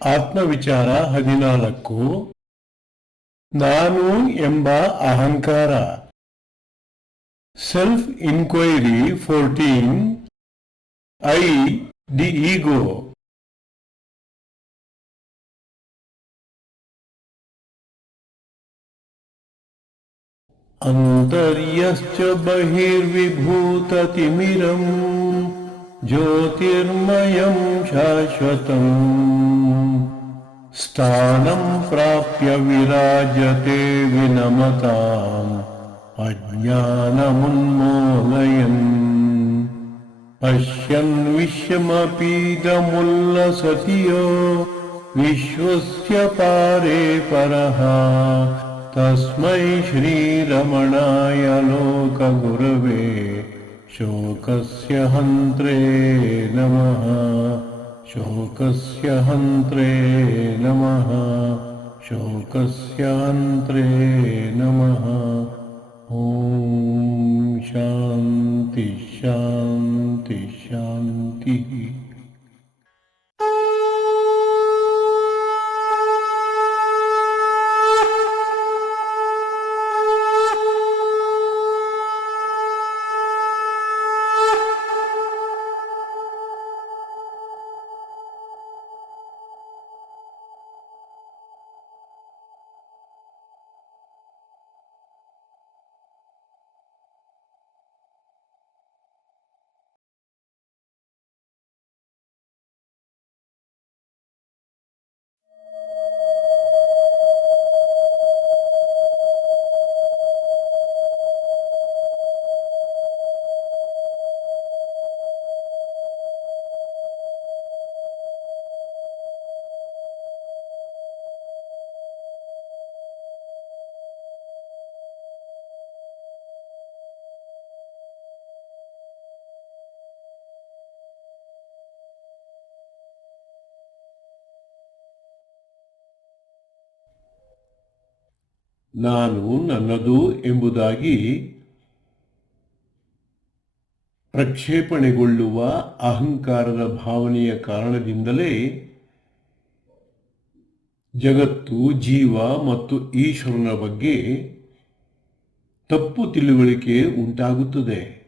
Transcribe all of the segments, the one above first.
ಆತ್ಮವಿಚಾರ ಹದಿನಾಲ್ಕು. ನಾನು ಎಂಬ ಅಹಂಕಾರ. Self inquiry fourteen I the ego ಅಂತರ್ಯಶ್ಚ ಬಹಿರ್ವಿಭೂತತಿಮಿರಂ ज्योतिर्मयं शाश्वतम्। स्थानं प्राप्य विराजते विनमताम्। अज्ञानमुन्मूलयन् पश्यन् विश्वमपीदमुल्लसति यो विश्वस्य पारे परः। तस्मै श्रीरमणाय लोकगुरवे शोकस्य हन्त्रे नमः। शोकस्य हन्त्रे नमः। शोकस्य हन्त्रे नमः। ॐ शान्ति शान्ति शान्तिः। ನಾನು ನನ್ನದು ಎಂಬುದಾಗಿ ಪ್ರಕ್ಷೇಪಣೆಗೊಳ್ಳುವ ಅಹಂಕಾರದ ಭಾವನೆಯ ಕಾರಣದಿಂದಲೇ ಜಗತ್ತು, ಜೀವ ಮತ್ತು ಈಶ್ವರನ ಬಗ್ಗೆ ತಪ್ಪು ತಿಳುವಳಿಕೆ ಉಂಟಾಗುತ್ತದೆ.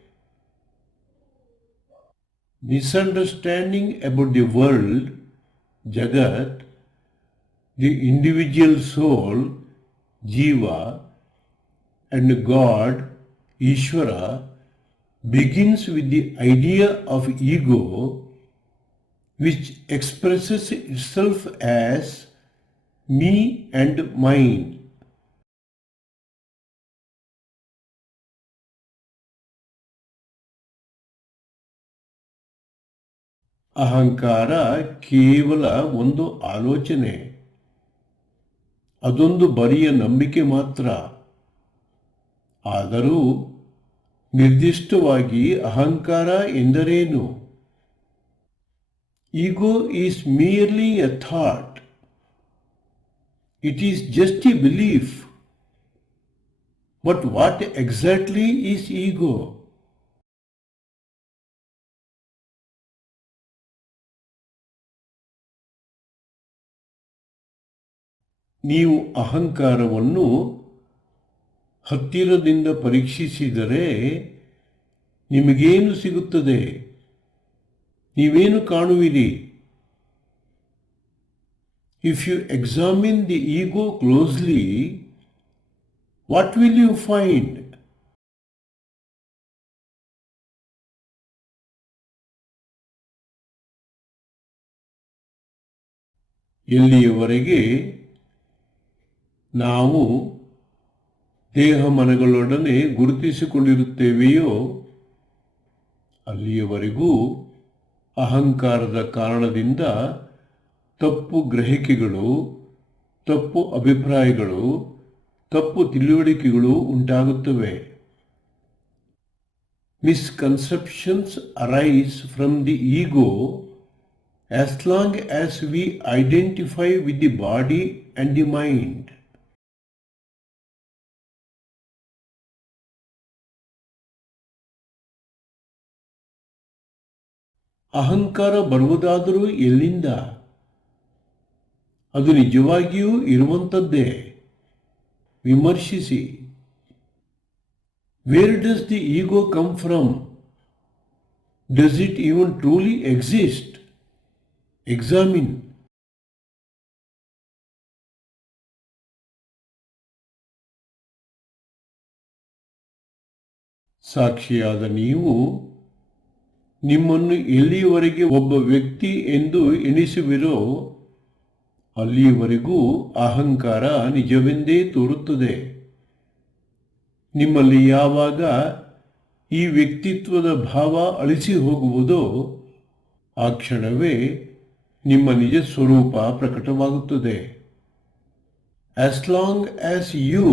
Misunderstanding about the world jagat the individual soul Jiva and God, Ishvara, begins with the idea of ego, which expresses itself as me and mine. ಅಹಂಕಾರ ಕೇವಲ ಒಂದು ಆಲೋಚನೆ ಅದೊಂದು ಬರಿಯ ನಂಬಿಕೆ ಮಾತ್ರ. ಆದರೂ ನಿರ್ದಿಷ್ಟವಾಗಿ ಅಹಂಕಾರ ಎಂದರೇನು? Ego is merely a thought it is just a belief but what exactly is ego ನೀವು ಅಹಂಕಾರವನ್ನು ಹತ್ತಿರದಿಂದ ಪರೀಕ್ಷಿಸಿದರೆ ನಿಮಗೇನು ಸಿಗುತ್ತದೆ? ನೀವೇನು ಕಾಣುವಿರಿ? If you examine the ego closely what will you find ಎಲ್ಲಿಯವರೆಗೆ ನಾವು ದೇಹ ಮನಗಳೊಡನೆ ಗುರುತಿಸಿಕೊಂಡಿರುತ್ತೇವೆಯೋ, ಅಲ್ಲಿಯವರೆಗೂ ಅಹಂಕಾರದ ಕಾರಣದಿಂದ ತಪ್ಪು ಗ್ರಹಿಕೆಗಳು, ತಪ್ಪು ಅಭಿಪ್ರಾಯಗಳು, ತಪ್ಪು ತಿಳುವಳಿಕೆಗಳು ಉಂಟಾಗುತ್ತವೆ misconceptions arise from the ego as long as we identify with the body and the mind. ಅಹಂಕಾರ ಬರುವುದಾದರೂ ಎಲ್ಲಿಂದ? ಅದು ನಿಜವಾಗಿಯೂ ಇರುವಂಥದ್ದೇ. ವಿಮರ್ಶಿಸಿ. Where does the ego come from does it even truly exist examine ಸಾಕ್ಷಿಯಾದ ನೀವು ನಿಮ್ಮನ್ನು ಎಲ್ಲಿಯವರೆಗೆ ಒಬ್ಬ ವ್ಯಕ್ತಿ ಎಂದು ಎಣಿಸುವಿರೋ ಅಲ್ಲಿಯವರೆಗೂ ಅಹಂಕಾರ ನಿಜವೆಂದೇ ತೋರುತ್ತದೆ. ನಿಮ್ಮಲ್ಲಿ ಯಾವಾಗ ಈ ವ್ಯಕ್ತಿತ್ವದ ಭಾವ ಅಳಿಸಿ ಹೋಗುವುದೋ ಆ ಕ್ಷಣವೇ ನಿಮ್ಮ ನಿಜ ಸ್ವರೂಪ ಪ್ರಕಟವಾಗುತ್ತದೆ. As long as you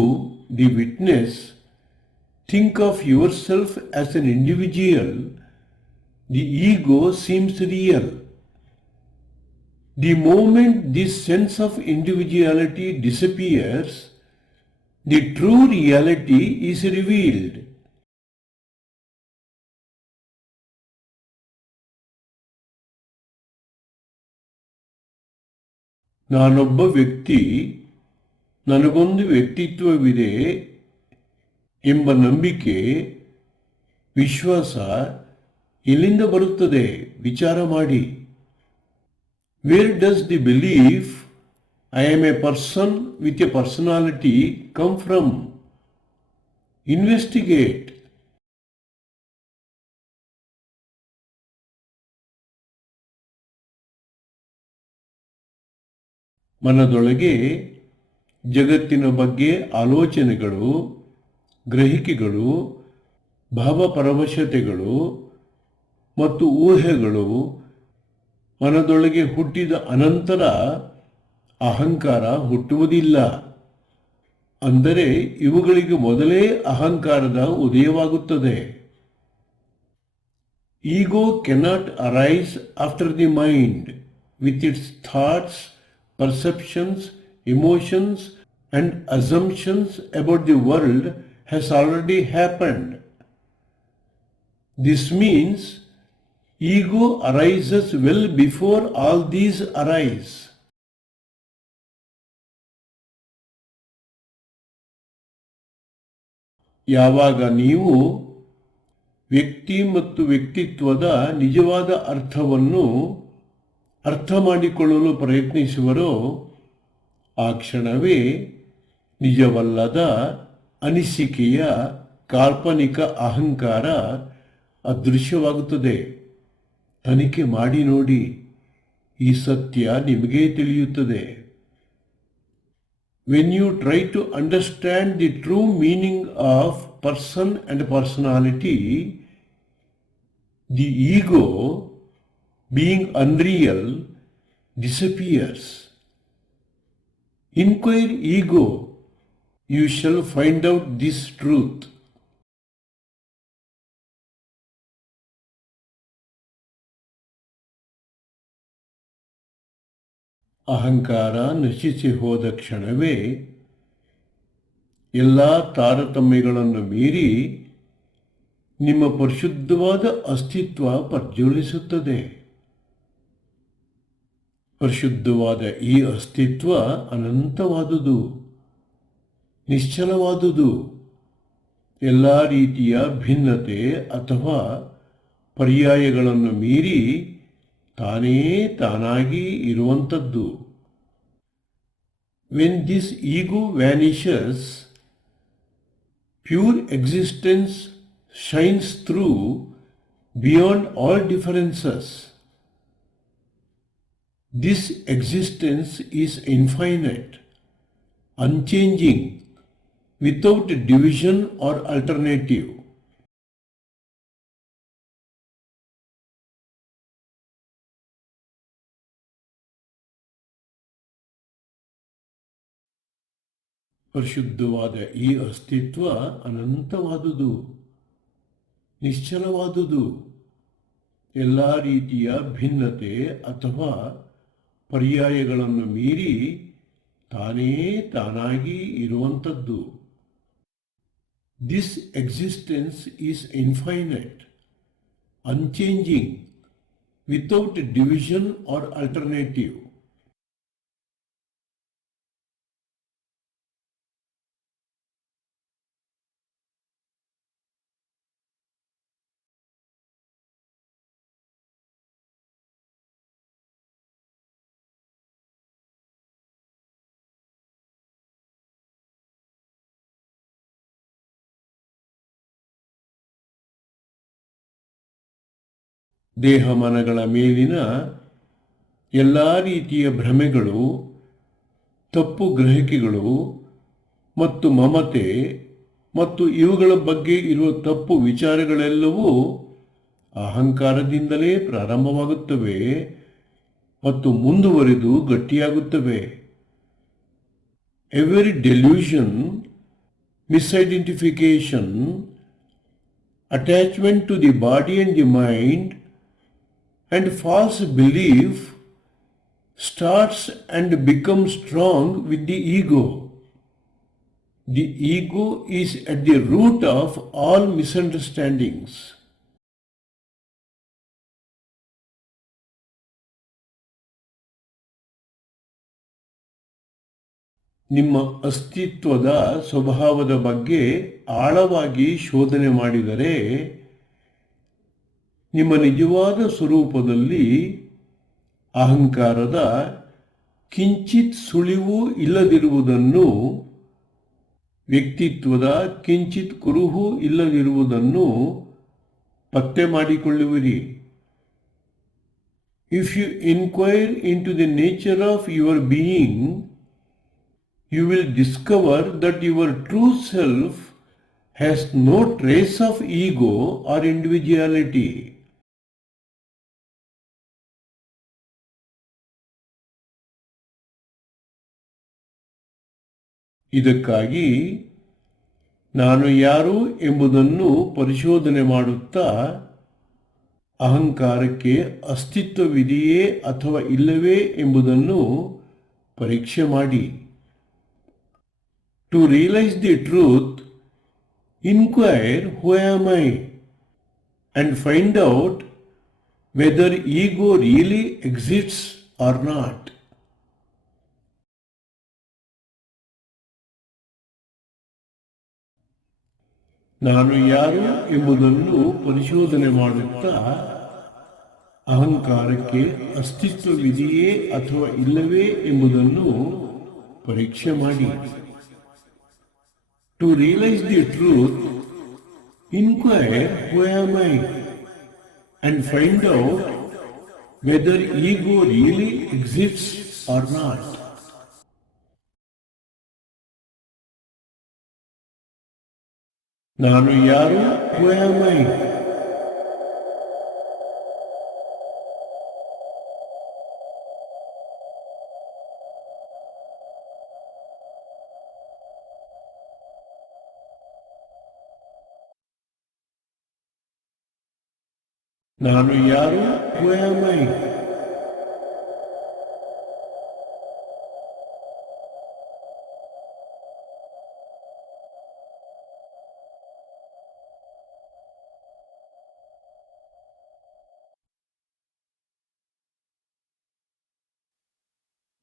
the witness think of your self as an individual The ego seems real The moment this sense of individuality disappears, the true reality is revealed. ನಾನೊಬ್ಬ ವ್ಯಕ್ತಿ ನನಗೊಂದು ವ್ಯಕ್ತಿತ್ವವಿದೆ ಎಂಬ ನಂಬಿಕೆ ವಿಶ್ವಾಸ ಎಲ್ಲಿಂದ ಬರುತ್ತದೆ. ವಿಚಾರ ಮಾಡಿ. Where does the belief I am a person with a personality come from investigate ಮನದೊಳಗೆ ಜಗತ್ತಿನ ಬಗ್ಗೆ ಆಲೋಚನೆಗಳು, ಗ್ರಹಿಕೆಗಳು, ಭಾವಪರವಶತೆಗಳು ಮತ್ತು ಊಹೆಗಳು ಮನದೊಳಗೆ ಹುಟ್ಟಿದ ಅನಂತರ ಅಹಂಕಾರ ಹುಟ್ಟುವುದಿಲ್ಲ. ಅಂದರೆ ಇವುಗಳಿಗೆ ಮೊದಲೇ ಅಹಂಕಾರದ ಉದಯವಾಗುತ್ತದೆ. Ego cannot arise after the mind with its thoughts perceptions emotions and assumptions about the world has already happened this means Ego arises well before all these arise. ಯಾವಾಗ ನೀವು ವ್ಯಕ್ತಿ ಮತ್ತು ವ್ಯಕ್ತಿತ್ವದ ನಿಜವಾದ ಅರ್ಥವನ್ನು ಅರ್ಥ ಮಾಡಿಕೊಳ್ಳಲು ಪ್ರಯತ್ನಿಸುವರೋ, ಆ ಕ್ಷಣವೇ ನಿಜವಲ್ಲದ ಅನಿಸಿಕೆಯ ಕಾಲ್ಪನಿಕ ಅಹಂಕಾರ ಅದೃಶ್ಯವಾಗುತ್ತದೆ ತನಿಖೆ ಮಾಡಿ ನೋಡಿ. ಈ ಸತ್ಯ ನಿಮಗೇ ತಿಳಿಯುತ್ತದೆ. When you try to understand the true meaning of person and personality the ego being unreal disappears inquire ego you shall find out this truth ಅಹಂಕಾರ ನಶಿಸಿ ಹೋದ ಕ್ಷಣವೇ ಎಲ್ಲ ತಾರತಮ್ಯಗಳನ್ನು ಮೀರಿ ನಿಮ್ಮ ಪರಿಶುದ್ಧವಾದ ಅಸ್ತಿತ್ವ ಪ್ರಜ್ವಲಿಸುತ್ತದೆ ಪರಿಶುದ್ಧವಾದ ಈ ಅಸ್ತಿತ್ವ ಅನಂತವಾದುದು, ನಿಶ್ಚಲವಾದುದು. ಎಲ್ಲ ರೀತಿಯ ಭಿನ್ನತೆ ಅಥವಾ ಪರ್ಯಾಯಗಳನ್ನು ಮೀರಿ ತಾನೇ ತಾನಾಗಿ ಇರುವಂಥದ್ದು when this ego vanishes pure existence shines through beyond all differences this existence is infinite unchanging, without division or alternative. ಪರಿಶುದ್ಧವಾದ ಈ ಅಸ್ತಿತ್ವ ಅನಂತವಾದುದು, ನಿಶ್ಚಲವಾದುದು. ಎಲ್ಲ ರೀತಿಯ ಭಿನ್ನತೆ ಅಥವಾ ಪರ್ಯಾಯಗಳನ್ನು ಮೀರಿ ತಾನೇ ತಾನಾಗಿ ಇರುವಂಥದ್ದು. This existence is infinite unchanging without division or alternative ದೇಹ ಮನಗಳ ಮೇಲಿನ ಎಲ್ಲ ರೀತಿಯ ಭ್ರಮೆಗಳು ತಪ್ಪು ಗ್ರಹಿಕೆಗಳು ಮತ್ತು ಮಮತೆ ಮತ್ತು ಇವುಗಳ ಬಗ್ಗೆ ಇರುವ ತಪ್ಪು ವಿಚಾರಗಳೆಲ್ಲವೂ ಅಹಂಕಾರದಿಂದಲೇ ಪ್ರಾರಂಭವಾಗುತ್ತವೆ ಮತ್ತು ಮುಂದುವರೆದು ಗಟ್ಟಿಯಾಗುತ್ತವೆ. Every delusion misidentification attachment to the body and the mind, and false belief starts and becomes strong with the ego. The ego is at the root of all misunderstandings. ನಿಮ್ಮ ಅಸ್ತಿತ್ವದ ಸ್ವಭಾವದ ಬಗ್ಗೆ ಆಳವಾಗಿ ಶೋಧನೆ ಮಾಡಿದರೆ ನಿಮ್ಮ ನಿಜವಾದ ಸ್ವರೂಪದಲ್ಲಿ ಅಹಂಕಾರದ ಕಿಂಚಿತ್ ಸುಳಿವು ಇಲ್ಲದಿರುವುದನ್ನು, ವ್ಯಕ್ತಿತ್ವದ ಕಿಂಚಿತ್ ಕುರುಹು ಇಲ್ಲದಿರುವುದನ್ನು ಪತ್ತೆ ಮಾಡಿಕೊಳ್ಳುವಿರಿ if you inquire into the nature of your being you will discover that your true self has no trace of ego or individuality. ಇದಕ್ಕಾಗಿ ನಾನು ಯಾರು ಎಂಬುದನ್ನು ಪರಿಶೋಧನೆ ಮಾಡುತ್ತಾ ಅಹಂಕಾರಕ್ಕೆ ಅಸ್ತಿತ್ವವಿದೆಯೇ ಅಥವಾ ಇಲ್ಲವೇ ಎಂಬುದನ್ನು ಪರೀಕ್ಷೆ ಮಾಡಿ. To realise the truth inquire who am I and find out whether ego really exists or not ನಾನು ಯಾರು ಎಂಬುದನ್ನು ಪರಿಶೋಧನೆ ಮಾಡುತ್ತಾ ಅಹಂಕಾರಕ್ಕೆ ಅಸ್ತಿತ್ವವಿದೆಯೇ ಅಥವಾ ಇಲ್ಲವೇ ಎಂಬುದನ್ನು ಪರೀಕ್ಷೆ ಮಾಡಿ To realize the truth, inquire who am I and find out whether ego really exists or not. ನಾನು ಯಾರು who am I? ನಾನು ಯಾರು who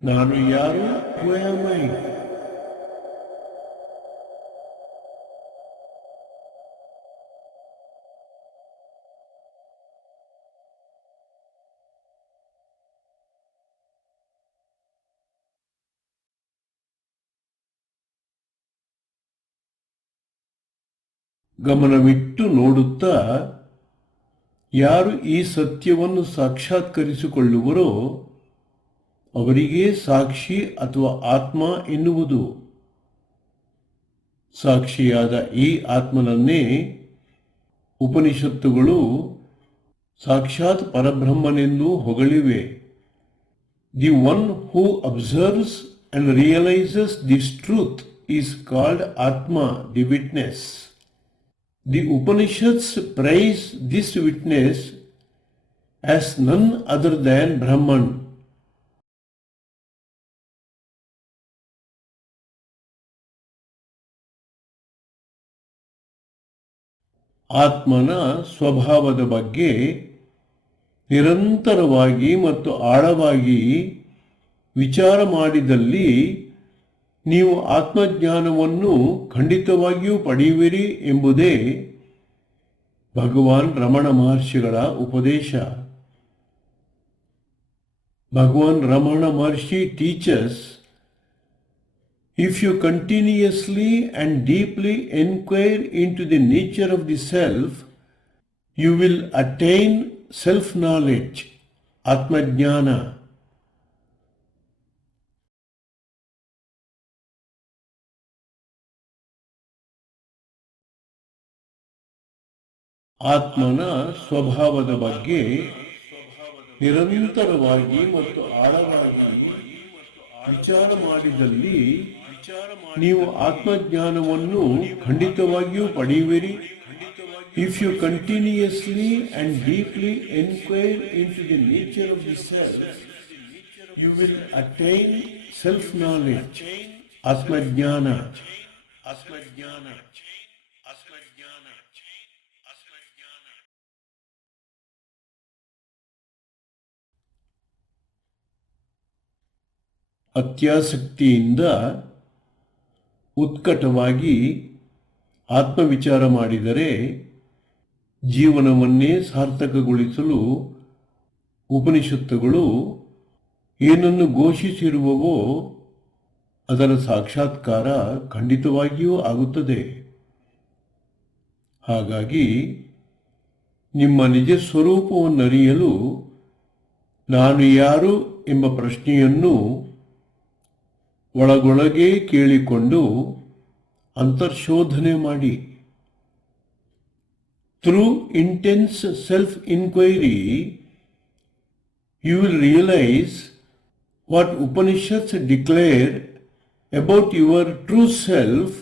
ನಾನು ಯಾರು? Who ಗಮನವಿಟ್ಟು ನೋಡುತ್ತಾ ಯಾರು ಈ ಸತ್ಯವನ್ನು ಸಾಕ್ಷಾತ್ಕರಿಸಿಕೊಳ್ಳುವರೋ ಅವರಿಗೆ ಸಾಕ್ಷಿ ಅಥವಾ ಆತ್ಮ ಎನ್ನುವುದು. ಸಾಕ್ಷಿಯಾದ ಈ ಆತ್ಮನನ್ನೇ ಉಪನಿಷತ್ತುಗಳು ಸಾಕ್ಷಾತ್ ಪರಬ್ರಹ್ಮನೆಂದು ಹೊಗಳಿವೆ. The one who observes and realises this truth is called Atma the witness the Upanishads praise this witness as none other than Brahman. ಆತ್ಮನ ಸ್ವಭಾವದ ಬಗ್ಗೆ ನಿರಂತರವಾಗಿ ಮತ್ತು ಆಳವಾಗಿ ವಿಚಾರ ಮಾಡಿದಲ್ಲಿ ನೀವು ಆತ್ಮಜ್ಞಾನವನ್ನು ಖಂಡಿತವಾಗಿಯೂ ಪಡೆಯುವಿರಿ ಎಂಬುದೇ ಭಗವಾನ್ ರಮಣ ಮಹರ್ಷಿಗಳ ಉಪದೇಶ. Bhagavan Ramana Maharshi teachers If you continuously and deeply enquire into the nature of the self you will attain self knowledge, Atmajnana. ಆತ್ಮನ ಸ್ವಭಾವದ ಬಗ್ಗೆ ನಿರಂತರವಾಗಿ ಮತ್ತು ಆಳವಾಗಿ ವಿಚಾರ ಮಾಡಿದಲ್ಲಿ ನೀವು ಆತ್ಮಜ್ಞಾನವನ್ನು ಖಂಡಿತವಾಗಿಯೂ ಪಡೆಯುವಿರಿ. If you continuously and deeply enquire into the nature of the self you will attain self knowledge ಆತ್ಮಜ್ಞಾನ ಆತ್ಮಜ್ಞಾನ ಆತ್ಮಜ್ಞಾನ ಆತ್ಮಜ್ಞಾನ ಅತ್ಯಾಸಕ್ತಿಯಿಂದ ಉತ್ಕಟವಾಗಿ ಆತ್ಮವಿಚಾರ ಮಾಡಿದರೆ ಜೀವನವನ್ನೇ ಸಾರ್ಥಕಗೊಳಿಸಲು ಉಪನಿಷತ್ತುಗಳು ಏನನ್ನು ಘೋಷಿಸಿರುವವೋ ಅದರ ಸಾಕ್ಷಾತ್ಕಾರ ಖಂಡಿತವಾಗಿಯೂ ಆಗುತ್ತದೆ. ಹಾಗಾಗಿ ನಿಮ್ಮ ನಿಜ ಸ್ವರೂಪವನ್ನರಿಯಲು ನಾನು ಯಾರು ಎಂಬ ಪ್ರಶ್ನೆಯನ್ನು ಒಳಗೊಳಗೇ ಕೇಳಿಕೊಂಡು ಅಂತರ್ಶೋಧನೆ ಮಾಡಿ through intense self enquiry you will realise what Upanishads declare about your true self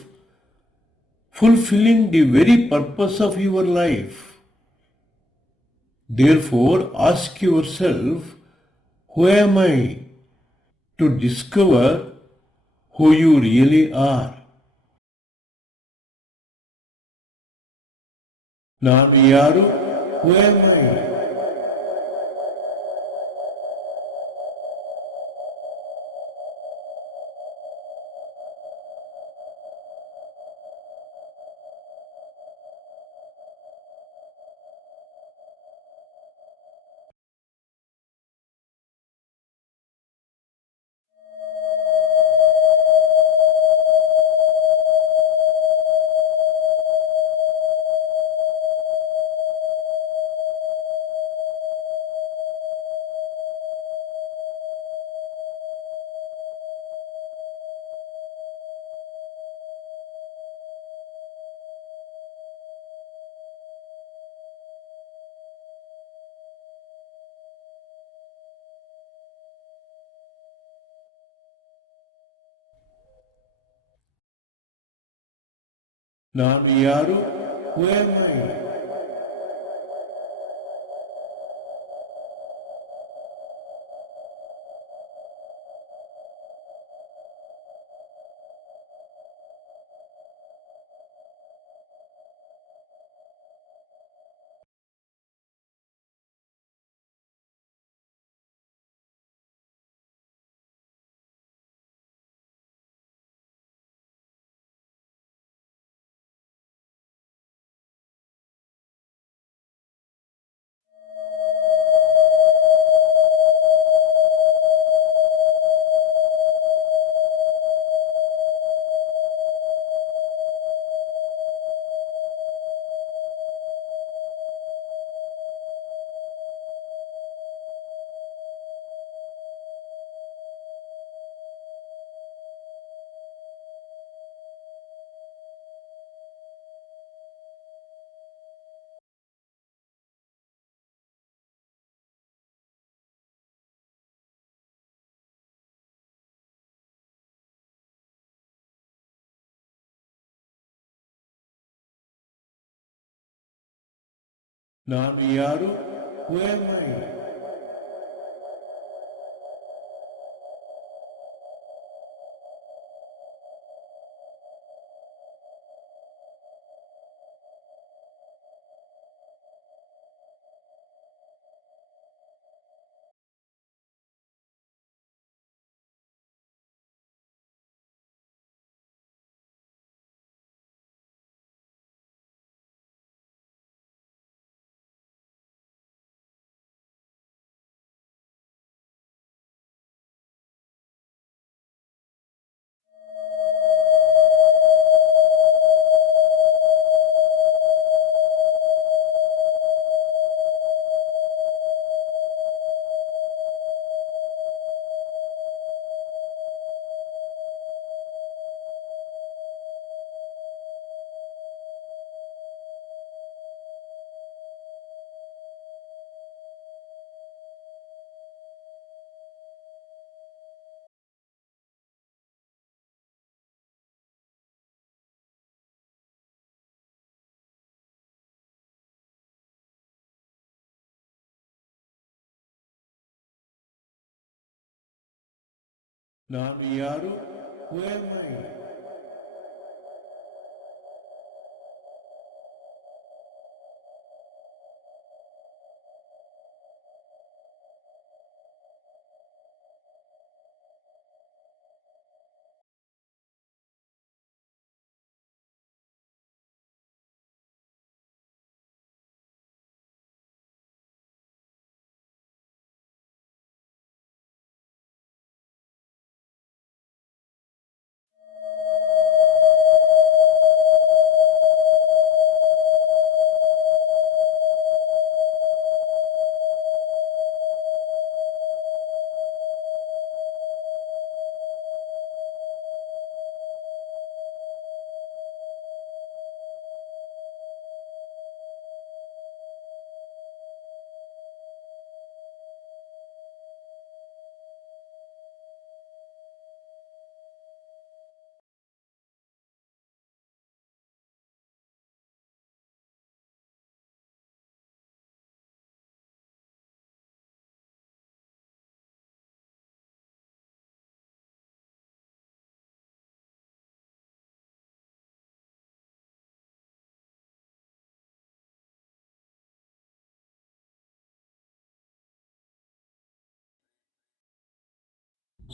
fulfilling the very purpose of your life. Therefore, ask yourself, Who am I? to discover who you really are. Not Yaru, who am I? ನಾನು ಯಾರು Não யாரும் who am I? ನಾನು ಯಾರು Who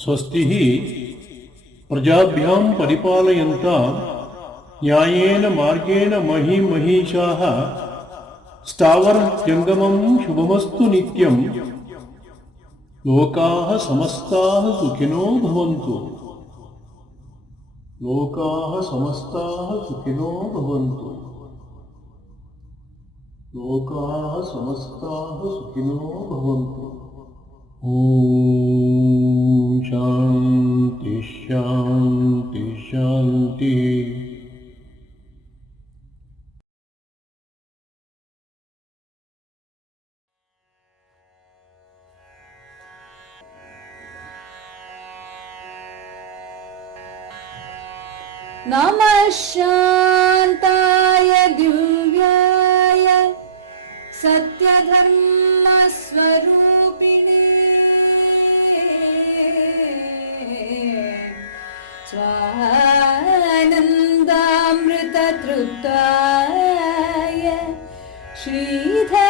स्वस्ति प्रजाभ्यां परिपालयन्तां। न्यायेन मार्गेण मही महिषाः स्थावरजङ्गमं शुभमस्तु नित्यं। लोकाः समस्ताः सुखिनो भवन्तु। लोकाः समस्ताः सुखिनो भवन्तु। लोकाः समस्ताः सुखिनो भवन्तु। ॐ। शान्ति शान्ति श्रीधराय